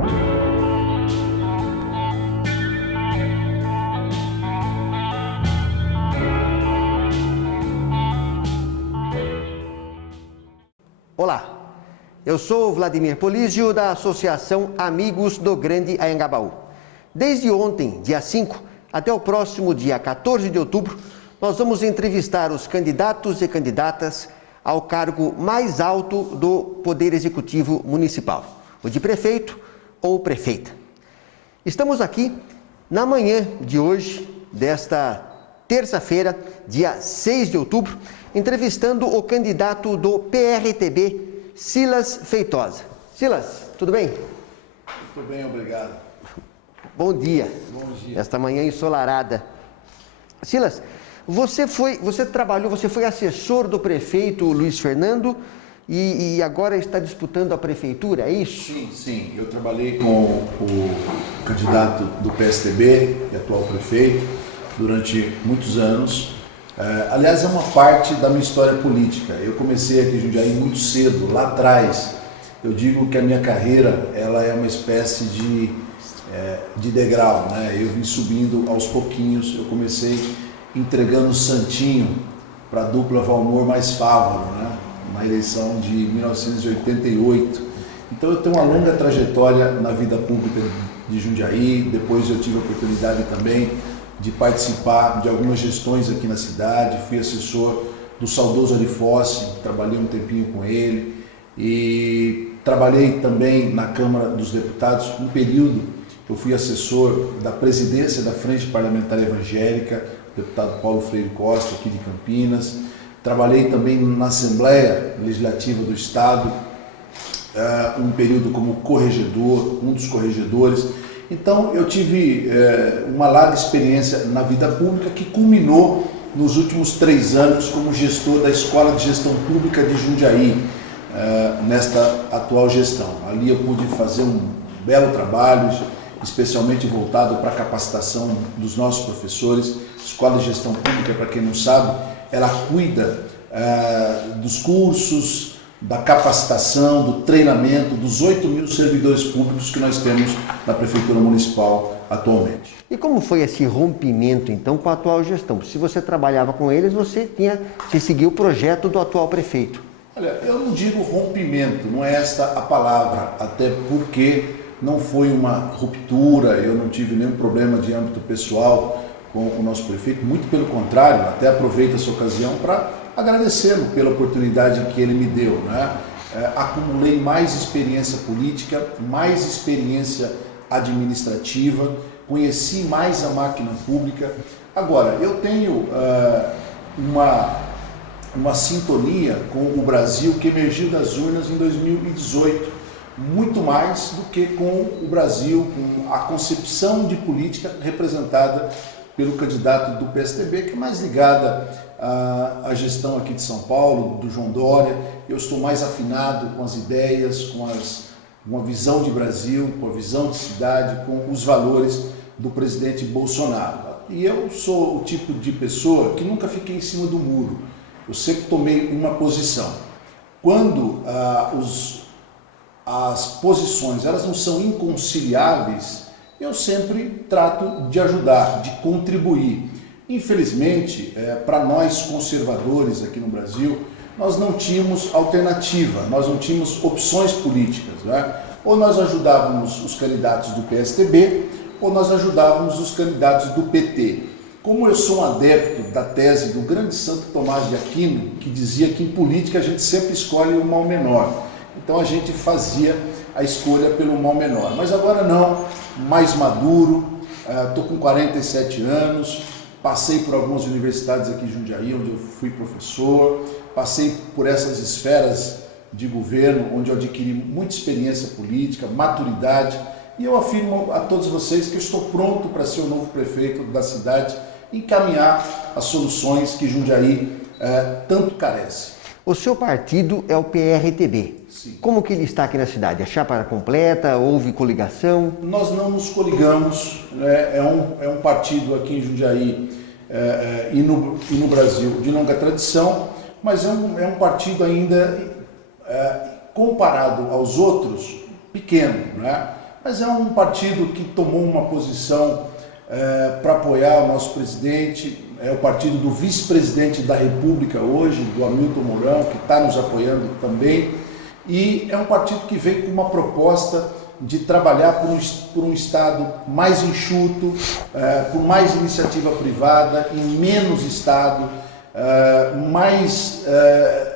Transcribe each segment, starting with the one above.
Olá, eu sou Vladimir Polísio, da Associação Amigos do Grande Anhangabaú. Desde ontem, dia 5, até o próximo dia 14 de outubro, nós vamos entrevistar os candidatos e candidatas ao cargo mais alto do Poder Executivo Municipal, o de prefeito ou prefeita. Estamos aqui na manhã de hoje, desta terça-feira, dia 6 de outubro, entrevistando o candidato do PRTB, Silas Feitosa. Silas, tudo bem? Muito bem, obrigado. Bom dia. Bom dia. Esta manhã ensolarada. Silas, você foi assessor do prefeito Luiz Fernando e agora está disputando a prefeitura, é isso? Sim. Eu trabalhei com o candidato do PSTB e atual prefeito durante muitos anos. Aliás, é uma parte da minha história política. Eu comecei aqui em Jundiaí muito cedo, lá atrás. Eu digo que a minha carreira ela é uma espécie de degrau, né? Eu vim subindo aos pouquinhos. Eu comecei entregando o santinho para a dupla Valmor mais Fávaro, né? Na eleição de 1988. Então eu tenho uma longa trajetória na vida pública de Jundiaí. Depois eu tive a oportunidade também de participar de algumas gestões aqui na cidade. Fui assessor do saudoso Ari Fossi, trabalhei um tempinho com ele e trabalhei também na Câmara dos Deputados. Um período eu fui assessor da presidência da Frente Parlamentar Evangélica, deputado Paulo Freire Costa, aqui de Campinas. Trabalhei também na Assembleia Legislativa do Estado, um período como corregedor, um dos corregedores. Então eu tive uma larga experiência na vida pública que culminou nos últimos 3 anos como gestor da Escola de Gestão Pública de Jundiaí, nesta atual gestão. Ali eu pude fazer um belo trabalho, especialmente voltado para a capacitação dos nossos professores. Escola de Gestão Pública, para quem não sabe, ela cuida dos cursos, da capacitação, do treinamento dos 8.000 servidores públicos que nós temos na Prefeitura Municipal atualmente. E como foi esse rompimento, então, com a atual gestão? Se você trabalhava com eles, você seguiu o projeto do atual prefeito. Olha, eu não digo rompimento, não é esta a palavra, até porque não foi uma ruptura, eu não tive nenhum problema de âmbito pessoal com o nosso prefeito, muito pelo contrário, até aproveito essa ocasião para agradecê-lo pela oportunidade que ele me deu, né? Acumulei mais experiência política, mais experiência administrativa, conheci mais a máquina pública. Agora, eu tenho uma sintonia com o Brasil que emergiu das urnas em 2018, muito mais do que com o Brasil, com a concepção de política representada pelo candidato do PSTB, que é mais ligada à gestão aqui de São Paulo, do João Dória. Eu estou mais afinado com as ideias, com a visão de Brasil, com a visão de cidade, com os valores do presidente Bolsonaro. E eu sou o tipo de pessoa que nunca fiquei em cima do muro. Eu sempre tomei uma posição. Quando as posições elas não são inconciliáveis, eu sempre trato de ajudar, de contribuir. Infelizmente, para nós conservadores aqui no Brasil, nós não tínhamos alternativa, nós não tínhamos opções políticas, né? Ou nós ajudávamos os candidatos do PSTB, ou nós ajudávamos os candidatos do PT. Como eu sou um adepto da tese do grande Santo Tomás de Aquino, que dizia que em política a gente sempre escolhe o mal menor. Então a gente fazia a escolha pelo mal menor. Mas agora não, mais maduro, estou com 47 anos, passei por algumas universidades aqui em Jundiaí, onde eu fui professor, passei por essas esferas de governo, onde eu adquiri muita experiência política, maturidade, e eu afirmo a todos vocês que eu estou pronto para ser o novo prefeito da cidade e encaminhar as soluções que Jundiaí tanto carece. O seu partido é o PRTB. Sim. Como que ele está aqui na cidade? A chapa era completa? Houve coligação? Nós não nos coligamos, né? É um partido aqui em Jundiaí e no Brasil de longa tradição, mas é um partido ainda, comparado aos outros, pequeno, né? mas é um partido que tomou uma posição para apoiar o nosso presidente, é o partido do vice-presidente da República hoje, do Hamilton Mourão, que está nos apoiando também, e é um partido que vem com uma proposta de trabalhar por um Estado mais enxuto, por mais iniciativa privada, em menos Estado, mais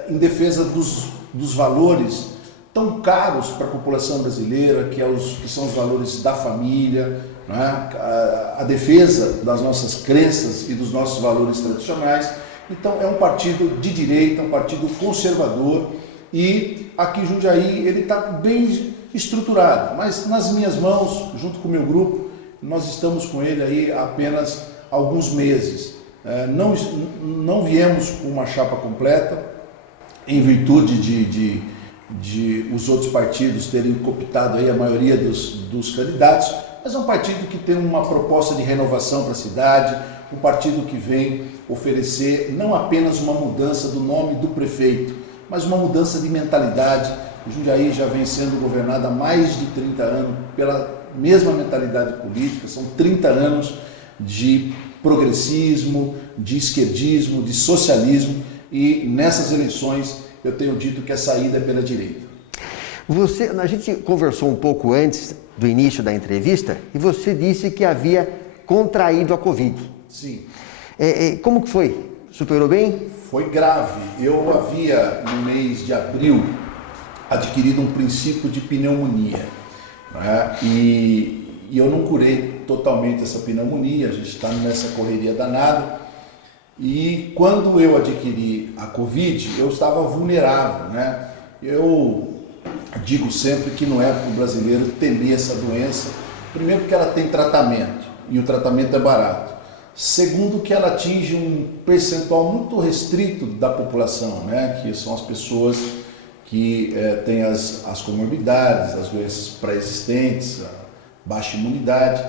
em defesa dos valores tão caros para a população brasileira, que são os valores da família, né? A defesa das nossas crenças e dos nossos valores tradicionais. Então é um partido de direita, um partido conservador, e aqui em Jundiaí ele está bem estruturado, mas nas minhas mãos, junto com o meu grupo, nós estamos com ele aí há apenas alguns meses. Não viemos com uma chapa completa, em virtude de os outros partidos terem cooptado aí a maioria dos candidatos, mas é um partido que tem uma proposta de renovação para a cidade, um partido que vem oferecer não apenas uma mudança do nome do prefeito, mas uma mudança de mentalidade. Jundiaí já vem sendo governada há mais de 30 anos pela mesma mentalidade política, são 30 anos de progressismo, de esquerdismo, de socialismo, e nessas eleições eu tenho dito que a saída é pela direita. A gente conversou um pouco antes do início da entrevista e você disse que havia contraído a Covid. Sim. Como que foi? Superou bem? Foi grave. Eu havia, no mês de abril, adquirido um princípio de pneumonia, né? E eu não curei totalmente essa pneumonia, a gente está nessa correria danada. E quando eu adquiri a Covid, eu estava vulnerável, né? Eu digo sempre que não é para o brasileiro temer essa doença. Primeiro, porque ela tem tratamento, e o tratamento é barato. Segundo, que ela atinge um percentual muito restrito da população, né? Que são as pessoas que têm as comorbidades, as doenças pré-existentes, a baixa imunidade.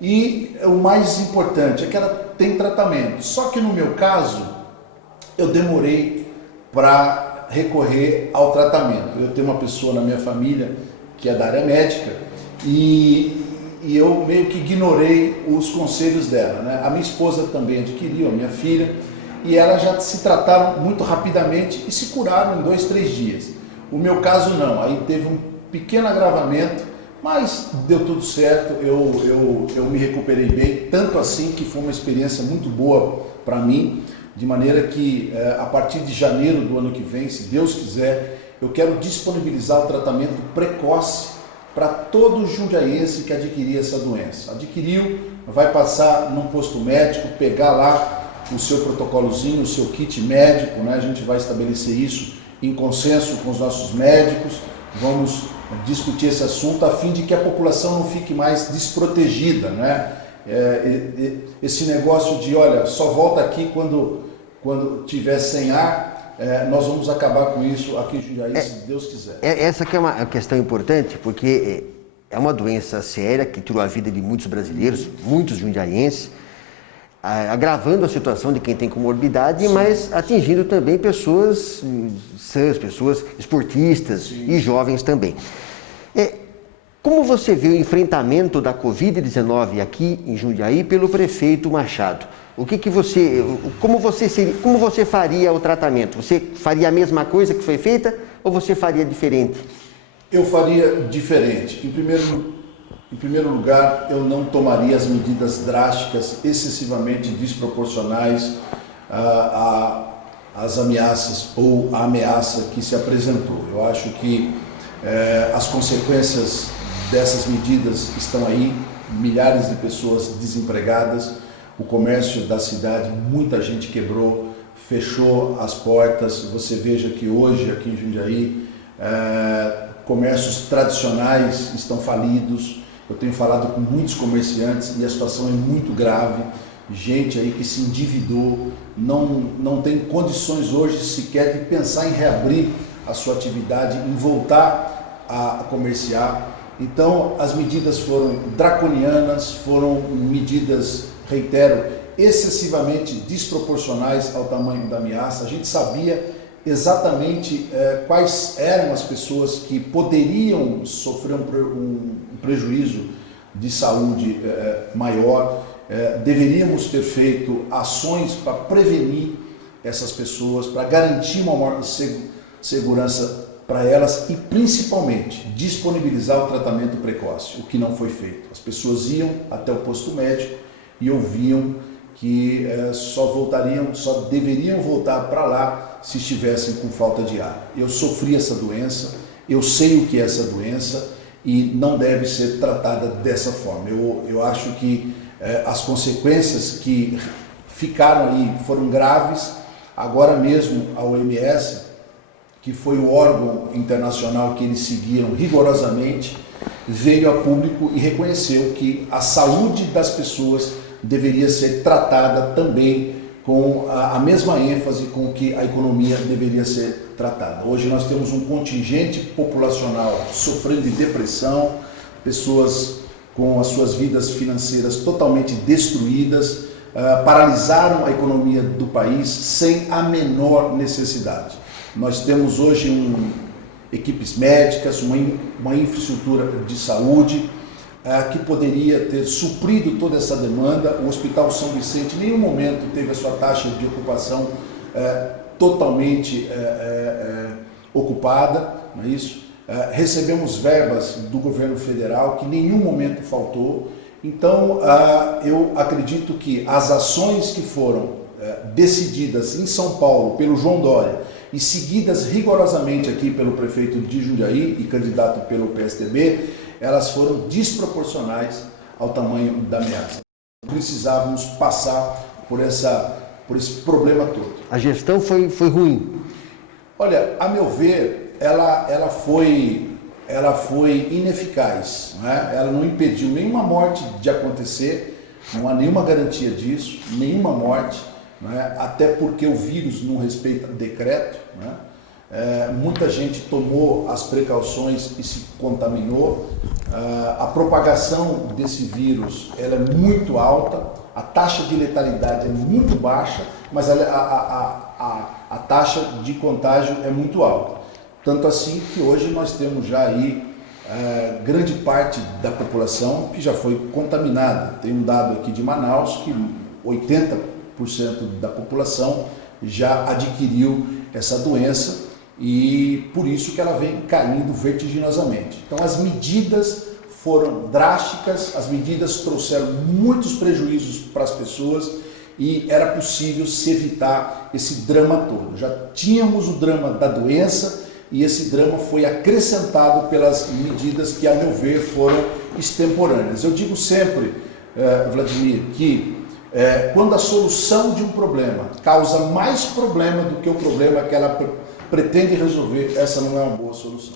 E o mais importante é que ela tem tratamento. Só que no meu caso, eu demorei para recorrer ao tratamento. Eu tenho uma pessoa na minha família que é da área médica e eu meio que ignorei os conselhos dela, né? A minha esposa também adquiriu, a minha filha, e elas já se trataram muito rapidamente e se curaram em 2, 3 dias. O meu caso não, aí teve um pequeno agravamento, mas deu tudo certo, eu me recuperei bem, tanto assim que foi uma experiência muito boa para mim, de maneira que a partir de janeiro do ano que vem, se Deus quiser, eu quero disponibilizar o tratamento precoce para todo jundiaense que adquirir essa doença. Adquiriu, vai passar num posto médico, pegar lá o seu protocolozinho, o seu kit médico, né? A gente vai estabelecer isso em consenso com os nossos médicos, vamos discutir esse assunto a fim de que a população não fique mais desprotegida, né? Esse negócio de, olha, só volta aqui quando tiver sem ar, nós vamos acabar com isso aqui em Jundiaí, se Deus quiser. Essa que é uma questão importante, porque é uma doença séria que tirou a vida de muitos brasileiros, muitos jundiaenses, agravando a situação de quem tem comorbidade, sim, mas atingindo também pessoas sãs, pessoas esportistas, sim, e jovens também. Como você vê o enfrentamento da Covid-19 aqui em Jundiaí pelo prefeito Machado? Como você faria o tratamento? Você faria a mesma coisa que foi feita ou você faria diferente? Eu faria diferente. Em primeiro lugar, eu não tomaria as medidas drásticas, excessivamente desproporcionais às ameaças ou à ameaça que se apresentou. Eu acho que as consequências dessas medidas estão aí, milhares de pessoas desempregadas, o comércio da cidade, muita gente quebrou, fechou as portas. Você veja que hoje aqui em Jundiaí, comércios tradicionais estão falidos. Eu tenho falado com muitos comerciantes e a situação é muito grave. Gente aí que se endividou, não tem condições hoje sequer de pensar em reabrir a sua atividade, em voltar a comerciar. Então as medidas foram draconianas, foram medidas, reitero, excessivamente desproporcionais ao tamanho da ameaça. A gente sabia exatamente quais eram as pessoas que poderiam sofrer um prejuízo de saúde maior. Deveríamos ter feito ações para prevenir essas pessoas, para garantir uma maior segurança para elas e principalmente disponibilizar o tratamento precoce, o que não foi feito. As pessoas iam até o posto médico e ouviam que só deveriam voltar para lá se estivessem com falta de ar. Eu sofri essa doença, eu sei o que é essa doença e não deve ser tratada dessa forma. Eu acho que as consequências que ficaram aí foram graves. Agora mesmo a OMS, que foi o órgão internacional que eles seguiram rigorosamente, veio a público e reconheceu que a saúde das pessoas deveria ser tratada também com a mesma ênfase com que a economia deveria ser tratada. Hoje nós temos um contingente populacional sofrendo de depressão, pessoas com as suas vidas financeiras totalmente destruídas, paralisaram a economia do país sem a menor necessidade. Nós temos hoje equipes médicas, uma infraestrutura de saúde que poderia ter suprido toda essa demanda. O Hospital São Vicente em nenhum momento teve a sua taxa de ocupação totalmente ocupada, não é isso? Recebemos verbas do governo federal que em nenhum momento faltou. Então, eu acredito que as ações que foram decididas em São Paulo pelo João Dória e seguidas rigorosamente aqui pelo prefeito de Jundiaí e candidato pelo PSDB, elas foram desproporcionais ao tamanho da ameaça. Precisávamos passar por esse problema todo. A gestão foi ruim? Olha, a meu ver, ela foi ineficaz, né? Ela não impediu nenhuma morte de acontecer, não há nenhuma garantia disso, nenhuma morte, né? Até porque o vírus não respeita decreto, né? Muita gente tomou as precauções e se contaminou. A propagação desse vírus ela é muito alta, a taxa de letalidade é muito baixa, mas a taxa de contágio é muito alta. Tanto assim que hoje nós temos já aí grande parte da população que já foi contaminada. Tem um dado aqui de Manaus que 80% da população já adquiriu essa doença e por isso que ela vem caindo vertiginosamente. Então as medidas foram drásticas, as medidas trouxeram muitos prejuízos para as pessoas e era possível se evitar esse drama todo. Já tínhamos o drama da doença e esse drama foi acrescentado pelas medidas que, a meu ver, foram extemporâneas. Eu digo sempre, Vladimir, que quando a solução de um problema causa mais problema do que o problema que ela pretende resolver, essa não é uma boa solução.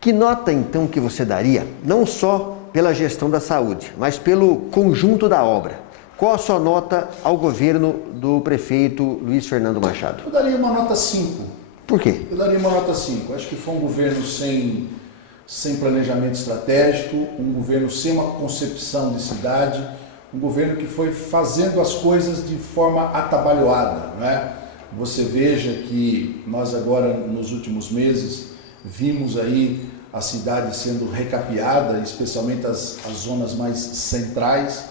Que nota, então, que você daria, não só pela gestão da saúde, mas pelo conjunto da obra? Qual a sua nota ao governo do prefeito Luiz Fernando Machado? Eu daria uma nota 5. Por quê? Eu daria uma nota 5. Acho que foi um governo sem planejamento estratégico, um governo sem uma concepção de cidade, um governo que foi fazendo as coisas de forma atabalhoada, não é? Você veja que nós agora, nos últimos meses, vimos aí a cidade sendo recapeada, especialmente as zonas mais centrais.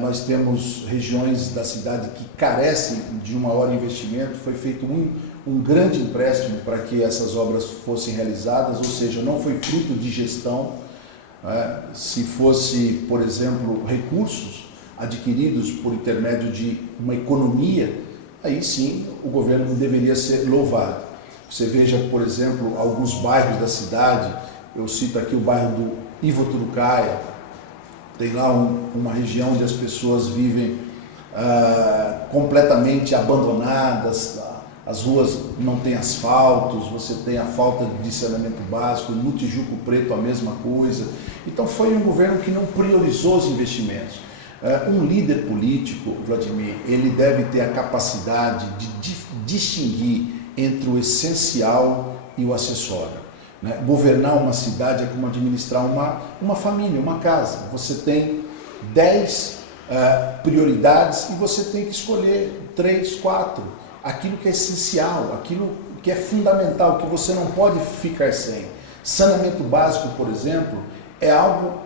Nós temos regiões da cidade que carecem de um maior investimento. Foi feito um grande empréstimo para que essas obras fossem realizadas, ou seja, não foi fruto de gestão. Se fosse, por exemplo, recursos adquiridos por intermédio de uma economia, aí sim o governo deveria ser louvado. Você veja, por exemplo, alguns bairros da cidade, eu cito aqui o bairro do Ivo Turucaia, tem lá uma região onde as pessoas vivem completamente abandonadas, as ruas não têm asfaltos, você tem a falta de saneamento básico, no Tijuco Preto a mesma coisa. Então foi um governo que não priorizou os investimentos. Um líder político, Vladimir, ele deve ter a capacidade de distinguir entre o essencial e o acessório. Né? Governar uma cidade é como administrar uma família, uma casa. Você tem 10 prioridades e você tem que escolher 3, 4. Aquilo que é essencial, aquilo que é fundamental, que você não pode ficar sem. Saneamento básico, por exemplo, é algo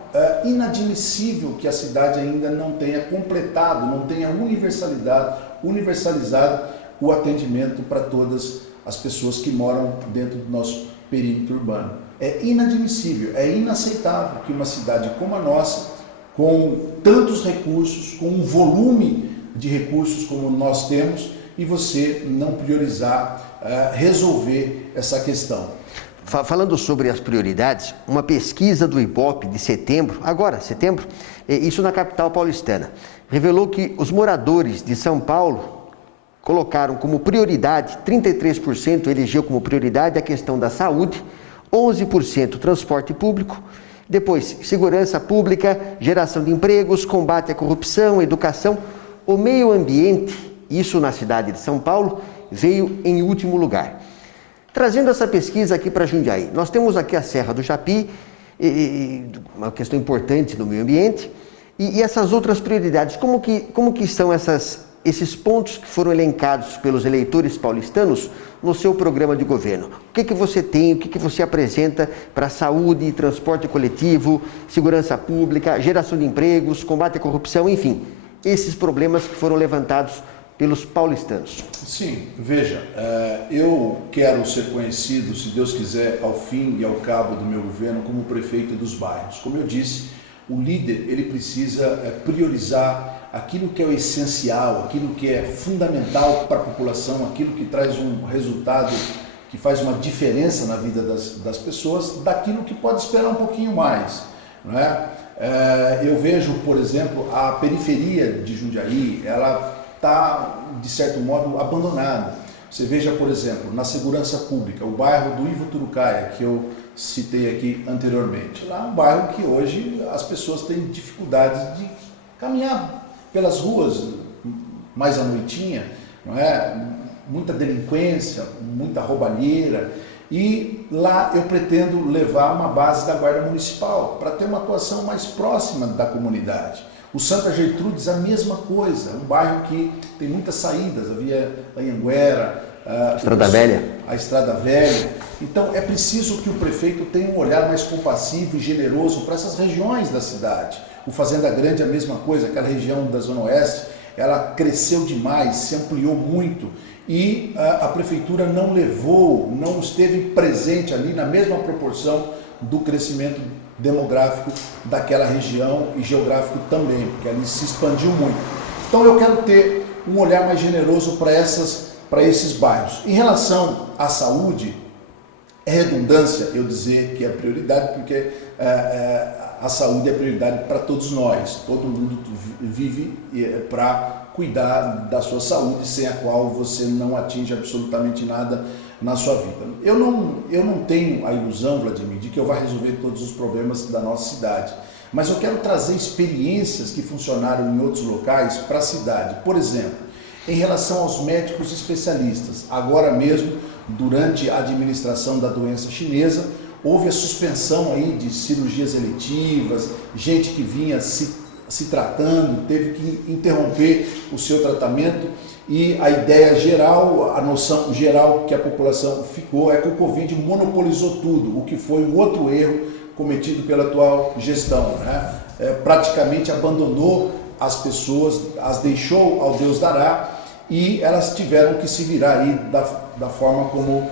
inadmissível que a cidade ainda não tenha completado, não tenha universalizado o atendimento para todas as pessoas que moram dentro do nosso perímetro urbano. É inadmissível, é inaceitável que uma cidade como a nossa, com tantos recursos, com um volume de recursos como nós temos, e você não priorizar, resolver essa questão. Falando sobre as prioridades, uma pesquisa do IBOPE de setembro, isso na capital paulistana, revelou que os moradores de São Paulo colocaram como prioridade, 33% elegeu como prioridade a questão da saúde, 11% transporte público, depois segurança pública, geração de empregos, combate à corrupção, educação. O meio ambiente, isso na cidade de São Paulo, veio em último lugar. Trazendo essa pesquisa aqui para Jundiaí, nós temos aqui a Serra do Japi, uma questão importante no meio ambiente, e essas outras prioridades, como que são esses pontos que foram elencados pelos eleitores paulistanos no seu programa de governo? O que você tem, o que você apresenta para saúde, transporte coletivo, segurança pública, geração de empregos, combate à corrupção, enfim, esses problemas que foram levantados pelos paulistanos? Sim, veja, eu quero ser conhecido, se Deus quiser, ao fim e ao cabo do meu governo, como prefeito dos bairros. Como eu disse, o líder ele precisa priorizar aquilo que é o essencial, aquilo que é fundamental para a população, aquilo que traz um resultado que faz uma diferença na vida das pessoas, daquilo que pode esperar um pouquinho mais, não é? Eu vejo, por exemplo, a periferia de Jundiaí, ela está, de certo modo, abandonada. Você veja, por exemplo, na segurança pública, o bairro do Ivo Turucaia, que eu citei aqui anteriormente. Lá é um bairro que hoje as pessoas têm dificuldades de caminhar pelas ruas mais à noitinha, não é? Muita delinquência, muita roubalheira. E lá eu pretendo levar uma base da Guarda Municipal para ter uma atuação mais próxima da comunidade. O Santa Gertrudes, a mesma coisa, um bairro que tem muitas saídas, a Via Anhanguera, a Estrada Velha. Então é preciso que o prefeito tenha um olhar mais compassivo e generoso para essas regiões da cidade. O Fazenda Grande é a mesma coisa, aquela região da Zona Oeste, ela cresceu demais, se ampliou muito e a prefeitura não esteve presente ali na mesma proporção do crescimento demográfico daquela região e geográfico também, porque ali se expandiu muito. Então eu quero ter um olhar mais generoso para esses bairros. Em relação à saúde, é redundância eu dizer que é prioridade, porque a saúde é prioridade para todos nós. Todo mundo vive para cuidar da sua saúde, sem a qual você não atinge absolutamente nada na sua vida. Eu não tenho a ilusão, Vladimir, de que eu vá resolver todos os problemas da nossa cidade, mas eu quero trazer experiências que funcionaram em outros locais para a cidade. Por exemplo, em relação aos médicos especialistas, agora mesmo, durante a administração da doença chinesa, houve a suspensão aí de cirurgias eletivas, gente que vinha se tratando, teve que interromper o seu tratamento e a ideia geral, a noção geral que a população ficou é que o Covid monopolizou tudo, o que foi um outro erro cometido pela atual gestão, né? Praticamente abandonou as pessoas, as deixou ao Deus dará e elas tiveram que se virar aí da forma como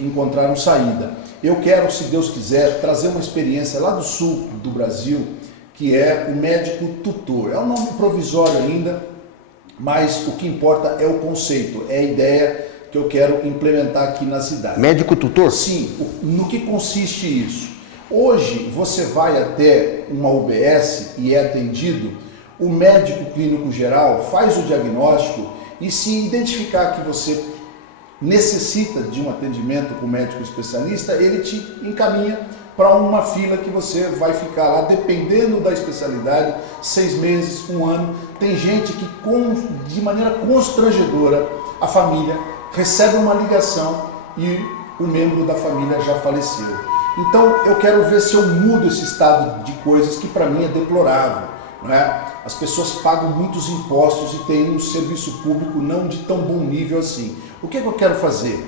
encontraram saída. Eu quero, se Deus quiser, trazer uma experiência lá do sul do Brasil, que é o médico tutor. É um nome provisório ainda, mas o que importa é o conceito, é a ideia que eu quero implementar aqui na cidade. Médico tutor? Sim. No que consiste isso? Hoje você vai até uma UBS e é atendido, o médico clínico geral faz o diagnóstico e se identificar que você necessita de um atendimento com o médico especialista, ele te encaminha para uma fila que você vai ficar lá, dependendo da especialidade, 6 meses, 1 ano. Tem gente que, de maneira constrangedora, a família recebe uma ligação e o membro da família já faleceu. Então, eu quero ver se eu mudo esse estado de coisas que para mim é deplorável. não é? As pessoas pagam muitos impostos e têm um serviço público não de tão bom nível assim. O que eu quero fazer?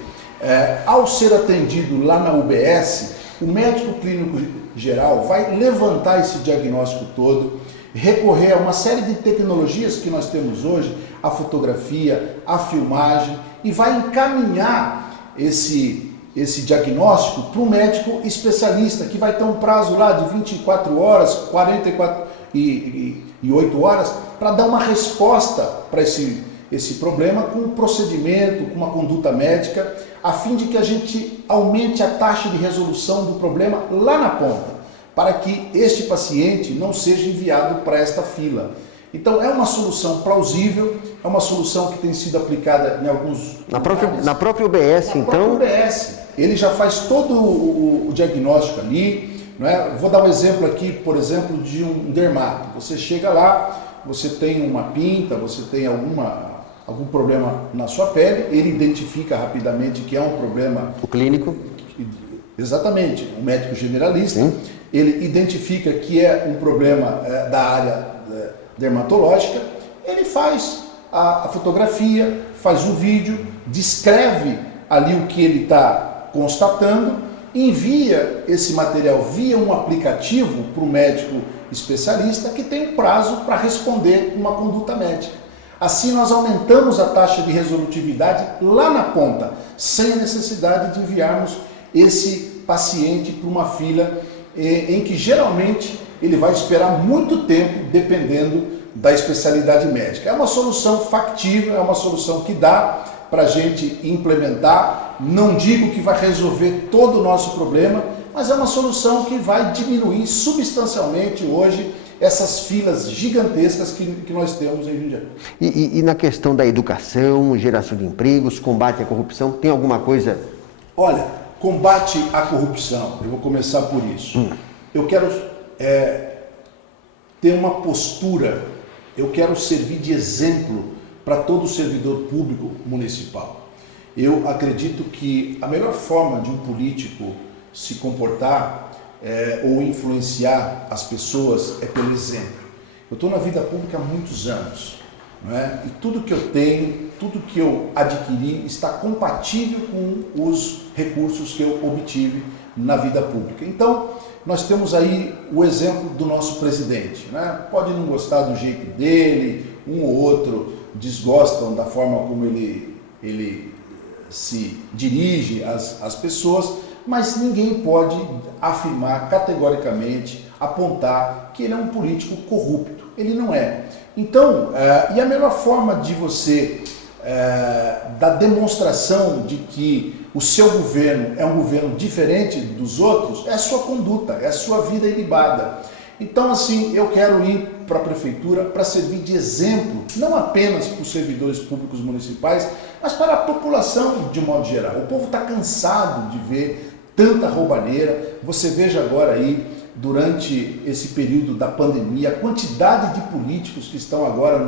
Ao ser atendido lá na UBS, o médico clínico geral vai levantar esse diagnóstico todo, recorrer a uma série de tecnologias que nós temos hoje, a fotografia, a filmagem, e vai encaminhar esse diagnóstico para um médico especialista, que vai ter um prazo lá de 24 horas, 48 horas, para dar uma resposta para esse problema com um procedimento, com uma conduta médica, a fim de que a gente aumente a taxa de resolução do problema lá na ponta, para que este paciente não seja enviado para esta fila. Então é uma solução plausível, é uma solução que tem sido aplicada em alguns lugares. Na própria UBS, então? Na própria UBS. Ele já faz todo o diagnóstico ali, não é? Vou dar um exemplo aqui, por exemplo, de um dermato. Você chega lá, você tem uma pinta, você tem algum problema na sua pele, ele identifica rapidamente que é um problema... O clínico. Exatamente, o médico generalista, ele identifica que é um problema da área dermatológica, ele faz a fotografia, faz o vídeo, descreve ali o que ele está constatando, envia esse material via um aplicativo para o médico especialista que tem um prazo para responder uma conduta médica. Assim nós aumentamos a taxa de resolutividade lá na ponta, sem a necessidade de enviarmos esse paciente para uma fila em que geralmente ele vai esperar muito tempo dependendo da especialidade médica. É uma solução factível, é uma solução que dá para a gente implementar. Não digo que vai resolver todo o nosso problema, mas é uma solução que vai diminuir substancialmente hoje essas filas gigantescas que nós temos em Jundiaí. E na questão da educação, geração de empregos, combate à corrupção, tem alguma coisa? Olha, combate à corrupção, eu vou começar por isso. Eu quero ter uma postura, eu quero servir de exemplo para todo servidor público municipal. Eu acredito que a melhor forma de um político se comportar ou influenciar as pessoas é pelo exemplo. Eu estou na vida pública há muitos anos, não é? E tudo que eu tenho, tudo que eu adquiri está compatível com os recursos que eu obtive na vida pública. Então, nós temos aí o exemplo do nosso presidente, né? Pode não gostar do jeito dele, um ou outro desgostam da forma como ele se dirige às pessoas, mas ninguém pode afirmar categoricamente, apontar que ele é um político corrupto. Ele não é. Então, e a melhor forma de você dar demonstração de que o seu governo é um governo diferente dos outros é a sua conduta, é a sua vida ilibada. Então, assim, eu quero ir para a prefeitura para servir de exemplo, não apenas para os servidores públicos municipais, mas para a população de modo geral. O povo está cansado de ver tanta roubalheira. Você veja agora aí, durante esse período da pandemia, a quantidade de políticos que estão agora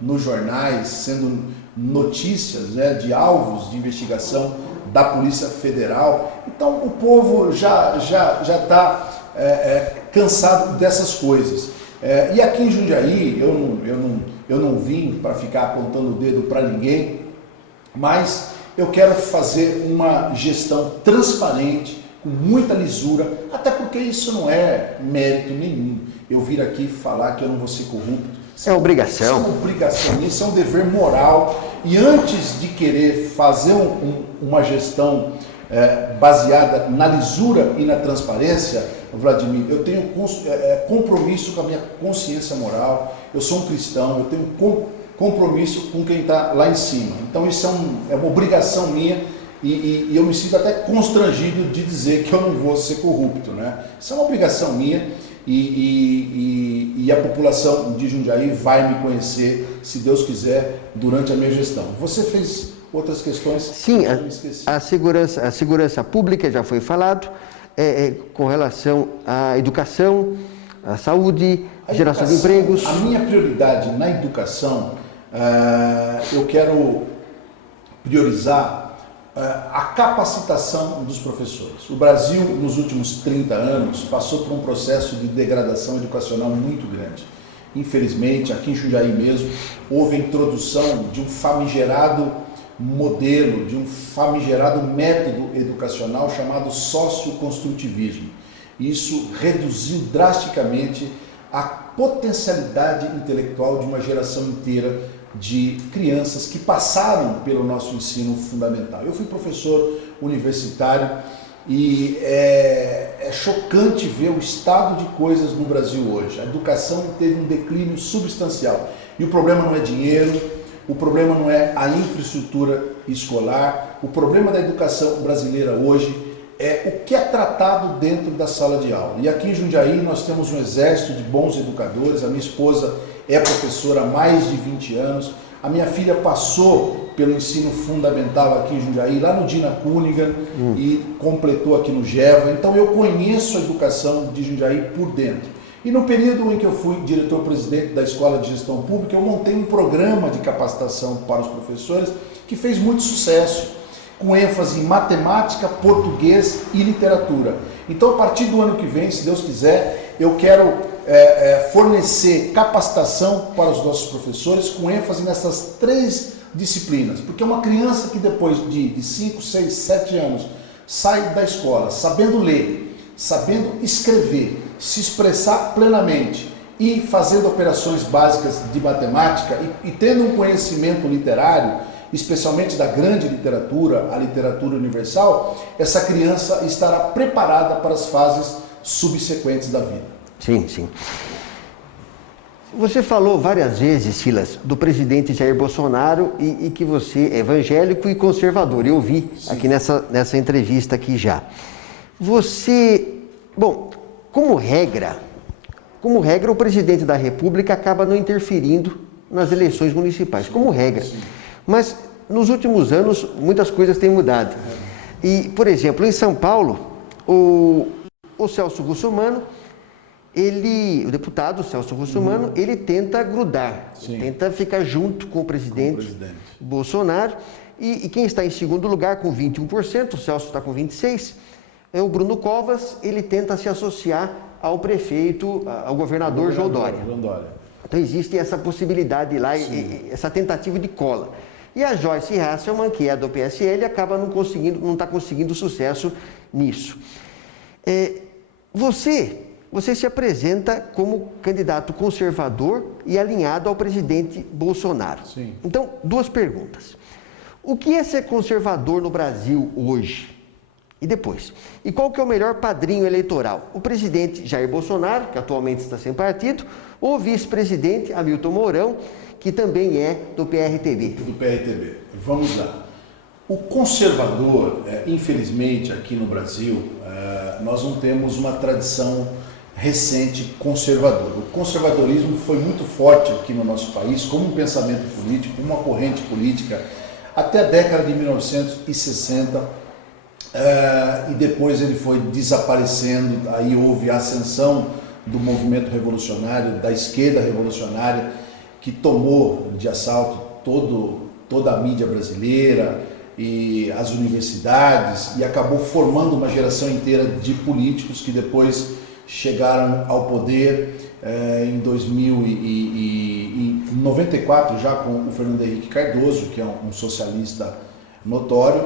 nos jornais, sendo notícias, né, de alvos de investigação da Polícia Federal. Então o povo já está cansado dessas coisas. E aqui em Jundiaí, eu não vim para ficar apontando o dedo para ninguém, mas eu quero fazer uma gestão transparente, com muita lisura, até porque isso não é mérito nenhum. Eu vir aqui falar que eu não vou ser corrupto. É obrigação. Isso é uma obrigação, isso é um dever moral. E antes de querer fazer uma gestão baseada na lisura e na transparência, Vladimir, eu tenho compromisso com a minha consciência moral, eu sou um cristão, eu tenho compromisso com quem está lá em cima. Então isso é uma obrigação minha e eu me sinto até constrangido de dizer que eu não vou ser corrupto, né? Isso é uma obrigação minha e a população de Jundiaí vai me conhecer, se Deus quiser, durante a minha gestão. Você fez outras questões? Sim, a segurança pública já foi falado, com relação à educação, à saúde, geração de empregos. A minha prioridade na educação, eu quero priorizar a capacitação dos professores. O Brasil, nos últimos 30 anos, passou por um processo de degradação educacional muito grande. infelizmente, aqui em Jundiaí mesmo, houve a introdução de um famigerado modelo, de um famigerado método educacional chamado socioconstrutivismo. Isso reduziu drasticamente a potencialidade intelectual de uma geração inteira de crianças que passaram pelo nosso ensino fundamental. Eu fui professor universitário e é chocante ver o estado de coisas no Brasil hoje. A educação teve um declínio substancial. E o problema não é dinheiro, o problema não é a infraestrutura escolar, o problema da educação brasileira hoje é o que é tratado dentro da sala de aula. E aqui em Jundiaí nós temos um exército de bons educadores. A minha esposa é professora há mais de 20 anos. A minha filha passou pelo ensino fundamental aqui em Jundiaí, lá no Dina Cunningham, e completou aqui no GEVA. Então eu conheço a educação de Jundiaí por dentro. E no período em que eu fui diretor-presidente da Escola de Gestão Pública, eu montei um programa de capacitação para os professores que fez muito sucesso, com ênfase em matemática, português e literatura. Então, a partir do ano que vem, se Deus quiser, eu quero fornecer capacitação para os nossos professores com ênfase nessas 3 disciplinas. Porque uma criança que depois de 5, 6, 7 anos sai da escola sabendo ler, sabendo escrever, se expressar plenamente e fazendo operações básicas de matemática e tendo um conhecimento literário, especialmente da grande literatura, a literatura universal, essa criança estará preparada para as fases subsequentes da vida. Sim, sim. Você falou várias vezes, Silas, do presidente Jair Bolsonaro e que você é evangélico e conservador. Eu vi aqui nessa entrevista aqui já. Você, bom, como regra, o presidente da República acaba não interferindo nas eleições municipais, como regra. Sim. Mas nos últimos anos muitas coisas têm mudado. E, por exemplo, em São Paulo, o Celso Russomano, o deputado Celso Russomano, ele tenta grudar, tenta ficar junto com o presidente Bolsonaro. E quem está em segundo lugar com 21%, o Celso está com 26%, é o Bruno Covas. Ele tenta se associar ao prefeito, ao governador João Dória. Então existe essa possibilidade lá, essa tentativa de cola. E a Joyce Hasselmann, que é do PSL, acaba não está conseguindo sucesso nisso. Você se apresenta como candidato conservador e alinhado ao presidente Bolsonaro. Sim. Então, 2 perguntas. O que é ser conservador no Brasil hoje? E depois? E qual que é o melhor padrinho eleitoral? O presidente Jair Bolsonaro, que atualmente está sem partido, ou o vice-presidente Hamilton Mourão, que também é do PRTB? Do PRTB. Vamos lá. O conservador, infelizmente, aqui no Brasil, nós não temos uma tradição recente conservadora. O conservadorismo foi muito forte aqui no nosso país, como um pensamento político, uma corrente política, até a década de 1960, e depois ele foi desaparecendo. Aí houve a ascensão do movimento revolucionário, da esquerda revolucionária, que tomou de assalto toda a mídia brasileira e as universidades, e acabou formando uma geração inteira de políticos que depois chegaram ao poder em 1994, já com o Fernando Henrique Cardoso, que é um socialista notório.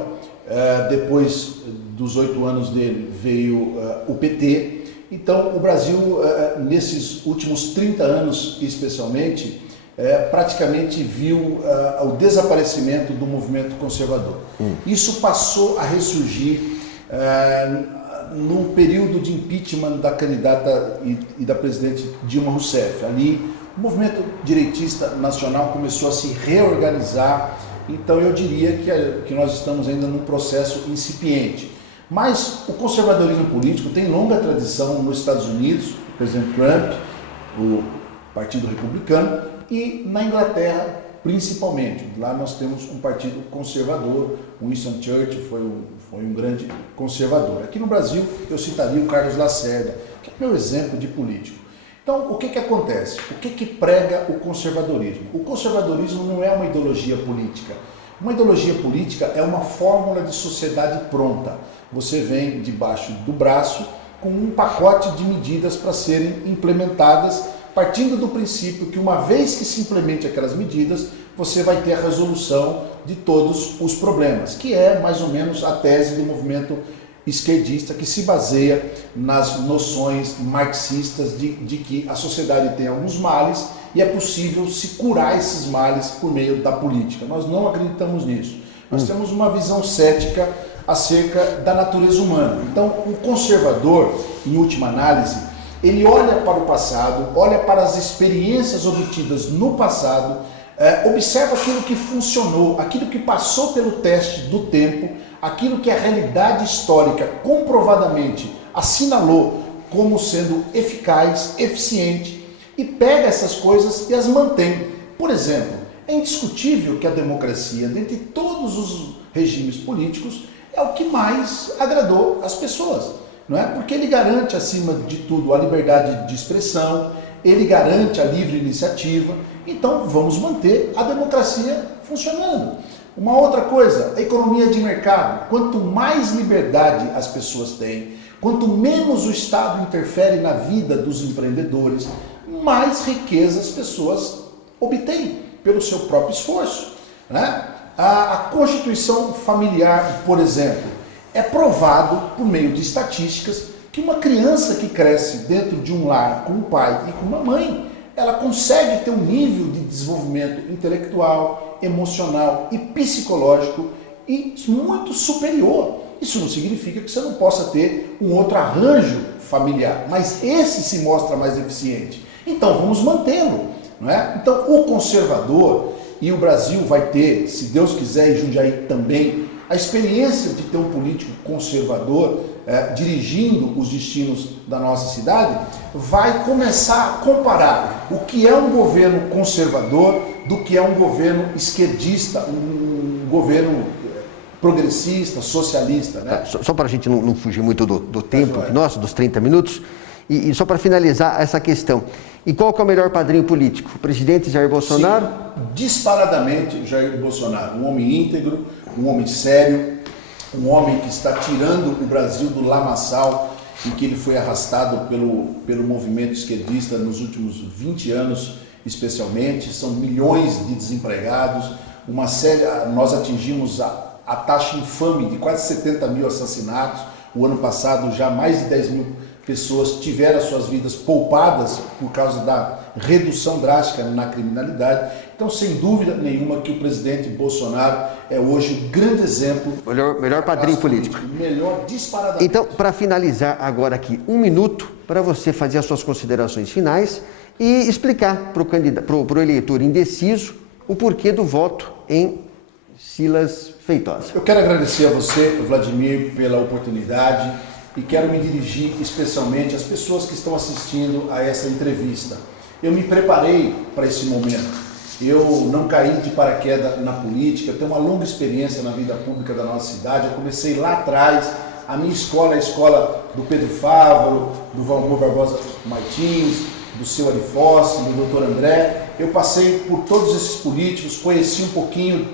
Depois dos 8 anos dele veio o PT. Então o Brasil, nesses últimos 30 anos especialmente, praticamente viu o desaparecimento do movimento conservador. Isso passou a ressurgir no período de impeachment da candidata e da presidente Dilma Rousseff. Ali o movimento direitista nacional começou a se reorganizar. Então eu diria que nós estamos ainda num processo incipiente. Mas o conservadorismo político tem longa tradição nos Estados Unidos, o presidente Trump, o Partido Republicano, e na Inglaterra principalmente. Lá nós temos um partido conservador, Winston Churchill foi um grande conservador. Aqui no Brasil eu citaria o Carlos Lacerda, que é meu exemplo de político. Então, o que acontece? O que prega o conservadorismo? O conservadorismo não é uma ideologia política. Uma ideologia política é uma fórmula de sociedade pronta. Você vem debaixo do braço com um pacote de medidas para serem implementadas partindo do princípio que uma vez que se implemente aquelas medidas, você vai ter a resolução de todos os problemas, que é mais ou menos a tese do movimento esquerdista, que se baseia nas noções marxistas de que a sociedade tem alguns males e é possível se curar esses males por meio da política. Nós não acreditamos nisso. Nós temos uma visão cética acerca da natureza humana. Então, o conservador, em última análise, ele olha para o passado, olha para as experiências obtidas no passado, observa aquilo que funcionou, aquilo que passou pelo teste do tempo, aquilo que a realidade histórica comprovadamente assinalou como sendo eficaz, eficiente, e pega essas coisas e as mantém. Por exemplo, é indiscutível que a democracia, dentre todos os regimes políticos, é o que mais agradou as pessoas, não é? Porque ele garante, acima de tudo, a liberdade de expressão, ele garante a livre iniciativa, então vamos manter a democracia funcionando. Uma outra coisa, a economia de mercado. Quanto mais liberdade as pessoas têm, quanto menos o Estado interfere na vida dos empreendedores, mais riqueza as pessoas obtêm pelo seu próprio esforço, né? A constituição familiar, por exemplo, é provado por meio de estatísticas que uma criança que cresce dentro de um lar com um pai e com uma mãe, ela consegue ter um nível de desenvolvimento intelectual, emocional e psicológico e muito superior. Isso não significa que você não possa ter um outro arranjo familiar, mas esse se mostra mais eficiente. Então vamos mantê-lo, não é? Então o conservador, e o Brasil vai ter, se Deus quiser, e Jundiaí também, a experiência de ter um político conservador dirigindo os destinos da nossa cidade, vai começar a comparar o que é um governo conservador do que é um governo esquerdista, um governo progressista, socialista. Né? Só para a gente não fugir muito do tempo nosso, dos 30 minutos, e só para finalizar essa questão. E qual que é o melhor padrinho político? O presidente Jair Bolsonaro? Sim, disparadamente Jair Bolsonaro. Um homem íntegro, um homem sério, um homem que está tirando o Brasil do lamaçal em que ele foi arrastado pelo movimento esquerdista nos últimos 20 anos, especialmente. São milhões de desempregados, nós atingimos a taxa infame de quase 70 mil assassinatos. O ano passado já mais de 10 mil pessoas tiveram as suas vidas poupadas por causa da redução drástica na criminalidade. Então, sem dúvida nenhuma que o presidente Bolsonaro é hoje um grande exemplo. Melhor padrinho político. Melhor disparadamente. Então, para finalizar agora aqui, 1 minuto para você fazer as suas considerações finais e explicar para o eleitor indeciso o porquê do voto em Silas Feitosa. Eu quero agradecer a você, Vladimir, pela oportunidade. E quero me dirigir especialmente às pessoas que estão assistindo a essa entrevista. Eu me preparei para esse momento. Eu não caí de paraquedas na política, eu tenho uma longa experiência na vida pública da nossa cidade. Eu comecei lá atrás, a minha escola é a escola do Pedro Fávaro, do Valmor Barbosa Martins, do seu Arifossi, do doutor André. Eu passei por todos esses políticos, conheci um pouquinho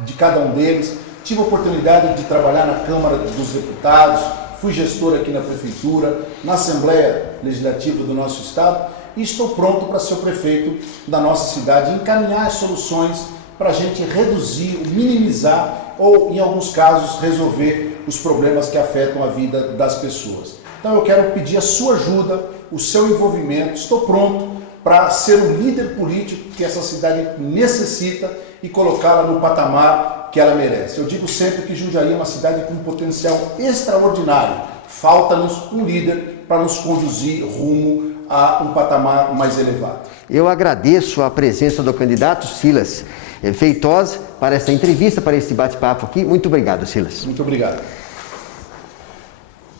de cada um deles, tive a oportunidade de trabalhar na Câmara dos Deputados, fui gestor aqui na Prefeitura, na Assembleia Legislativa do nosso Estado e estou pronto para ser o prefeito da nossa cidade e encaminhar as soluções para a gente reduzir, minimizar ou, em alguns casos, resolver os problemas que afetam a vida das pessoas. Então eu quero pedir a sua ajuda, o seu envolvimento, estou pronto para ser o líder político que essa cidade necessita e colocá-la no patamar que ela merece. Eu digo sempre que Jundiaí é uma cidade com um potencial extraordinário. Falta-nos um líder para nos conduzir rumo a um patamar mais elevado. Eu agradeço a presença do candidato Silas Feitosa para essa entrevista, para esse bate-papo aqui. Muito obrigado, Silas. Muito obrigado.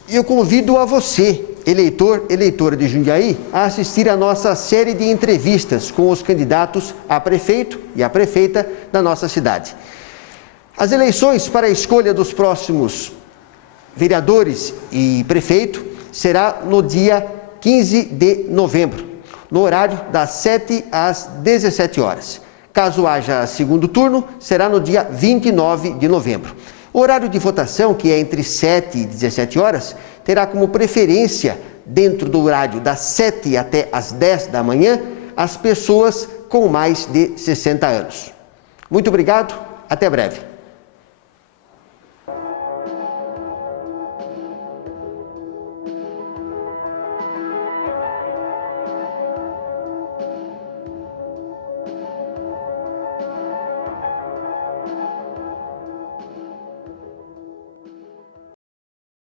E eu convido a você, eleitor, eleitora de Jundiaí, a assistir a nossa série de entrevistas com os candidatos a prefeito e a prefeita da nossa cidade. As eleições para a escolha dos próximos vereadores e prefeito será no dia 15 de novembro, no horário das 7 às 17 horas. Caso haja segundo turno, será no dia 29 de novembro. O horário de votação, que é entre 7 e 17 horas, terá como preferência dentro do horário das 7 até as 10 da manhã, as pessoas com mais de 60 anos. Muito obrigado, até breve.